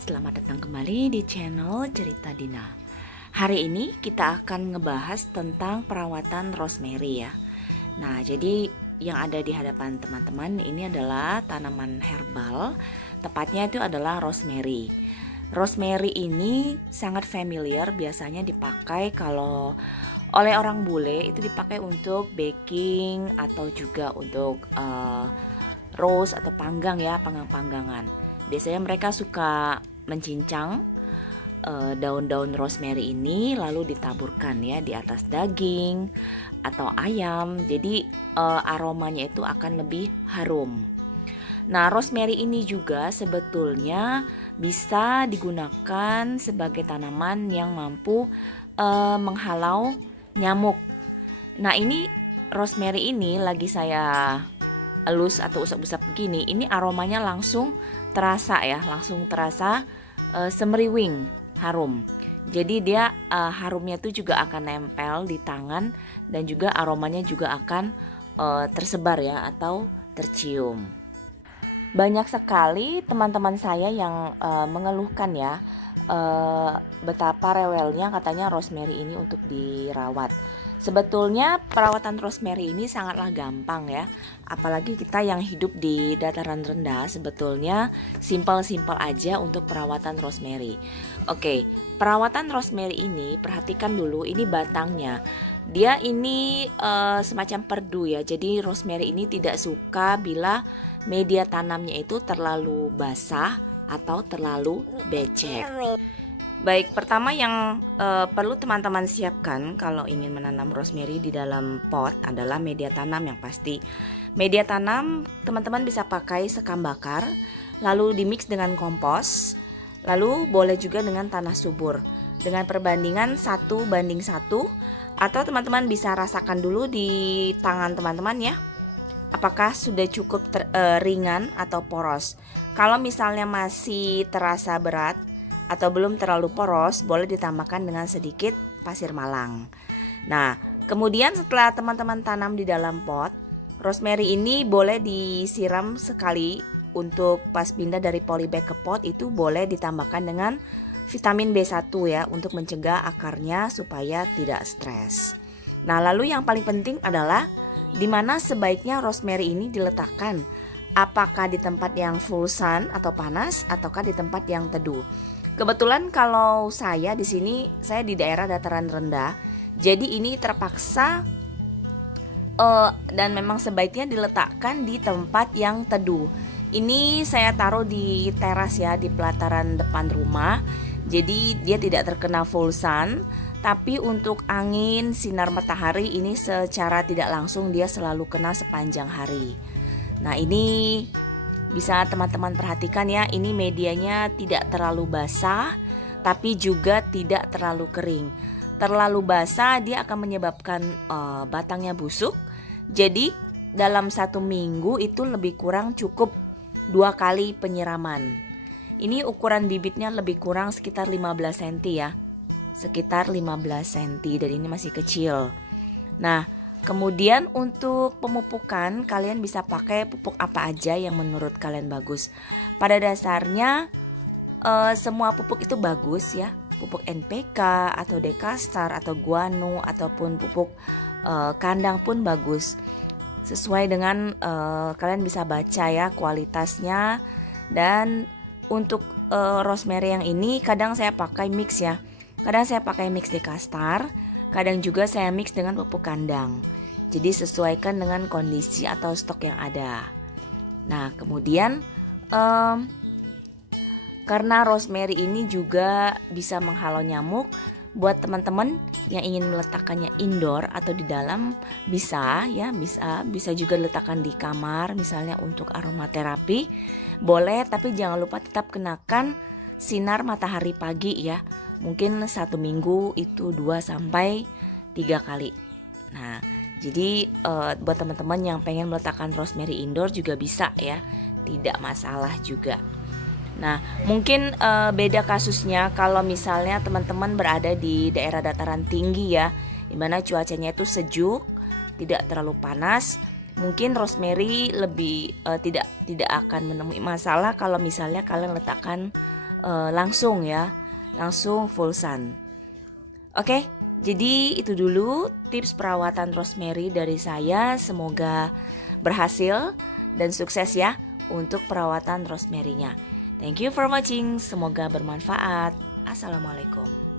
Selamat datang kembali di channel Cerita Dina. Hari ini kita akan ngebahas tentang perawatan rosemary ya. Nah, jadi yang ada di hadapan teman-teman ini adalah tanaman herbal. Tepatnya itu adalah rosemary. Rosemary ini sangat familiar, biasanya dipakai kalau oleh orang bule itu dipakai untuk baking atau juga untuk roast atau panggang ya, panggang-panggangan. Biasanya mereka suka mencincang daun-daun rosemary ini lalu ditaburkan ya di atas daging atau ayam. Jadi aromanya itu akan lebih harum. Nah, rosemary ini juga sebetulnya bisa digunakan sebagai tanaman yang mampu menghalau nyamuk. Nah, ini rosemary ini lagi saya elus atau usap-usap begini, ini aromanya langsung terasa ya, semeriwing, harum. Jadi dia harumnya itu juga akan nempel di tangan dan juga aromanya juga akan tersebar ya atau tercium. Banyak sekali teman-teman saya yang mengeluhkan ya betapa rewelnya katanya rosemary ini untuk dirawat. Sebetulnya perawatan rosemary ini sangatlah gampang ya. Apalagi kita yang hidup di dataran rendah, sebetulnya simpel-simpel aja untuk perawatan rosemary. Oke, perawatan rosemary ini perhatikan dulu, ini batangnya. Dia ini semacam perdu ya. Jadi rosemary ini tidak suka bila media tanamnya itu terlalu basah atau terlalu becek. Baik, pertama yang perlu teman-teman siapkan kalau ingin menanam rosemary di dalam pot adalah media tanam yang pasti. Media tanam teman-teman bisa pakai sekam bakar, lalu dimix dengan kompos, lalu boleh juga dengan tanah subur. Dengan perbandingan 1:1, atau teman-teman bisa rasakan dulu di tangan teman-teman ya. Apakah sudah cukup ringan atau poros? Kalau misalnya masih terasa berat atau belum terlalu poros, boleh ditambahkan dengan sedikit pasir malang. Nah, kemudian setelah teman-teman tanam di dalam pot, rosemary ini boleh disiram sekali. Untuk pas pindah dari polybag ke pot itu boleh ditambahkan dengan vitamin B1 ya, untuk mencegah akarnya supaya tidak stres. Nah, lalu yang paling penting adalah di mana sebaiknya rosemary ini diletakkan. Apakah di tempat yang full sun atau panas ataukah di tempat yang teduh? Kebetulan kalau saya di sini, saya di daerah dataran rendah, jadi ini terpaksa dan memang sebaiknya diletakkan di tempat yang teduh. Ini saya taruh di teras ya, di pelataran depan rumah. Jadi dia tidak terkena full sun, tapi untuk angin, sinar matahari ini secara tidak langsung dia selalu kena sepanjang hari. Nah, ini bisa teman-teman perhatikan ya, ini medianya tidak terlalu basah tapi juga tidak terlalu kering. Terlalu basah dia akan menyebabkan batangnya busuk. Jadi dalam 1 minggu itu lebih kurang cukup 2 kali penyiraman. Ini ukuran bibitnya lebih kurang sekitar 15 cm ya. Sekitar 15 cm dan ini masih kecil. Nah, kemudian untuk pemupukan kalian bisa pakai pupuk apa aja yang menurut kalian bagus. Pada dasarnya semua pupuk itu bagus ya. Pupuk NPK atau Dekastar atau Guano ataupun pupuk kandang pun bagus. Sesuai dengan kalian bisa baca ya kualitasnya. Dan untuk rosemary yang ini kadang saya pakai mix ya. Kadang saya pakai mix Dekastar, kadang juga saya mix dengan pupuk kandang. Jadi sesuaikan dengan kondisi atau stok yang ada. Nah, kemudian karena rosemary ini juga bisa menghalau nyamuk, buat teman-teman yang ingin meletakkannya indoor atau di dalam bisa ya, bisa juga diletakkan di kamar misalnya untuk aromaterapi. Boleh, tapi jangan lupa tetap kenakan sinar matahari pagi ya. Mungkin 1 minggu itu 2-3 kali. Nah, jadi buat teman-teman yang pengen meletakkan rosemary indoor juga bisa ya, tidak masalah juga. Nah, mungkin beda kasusnya kalau misalnya teman-teman berada di daerah dataran tinggi ya, dimana cuacanya itu sejuk, tidak terlalu panas. Mungkin rosemary lebih tidak akan menemui masalah kalau misalnya kalian letakkan langsung ya, langsung full sun. Oke, jadi itu dulu tips perawatan rosemary dari saya. Semoga berhasil dan sukses ya untuk perawatan rosemary-nya. Thank you for watching, semoga bermanfaat. Assalamualaikum.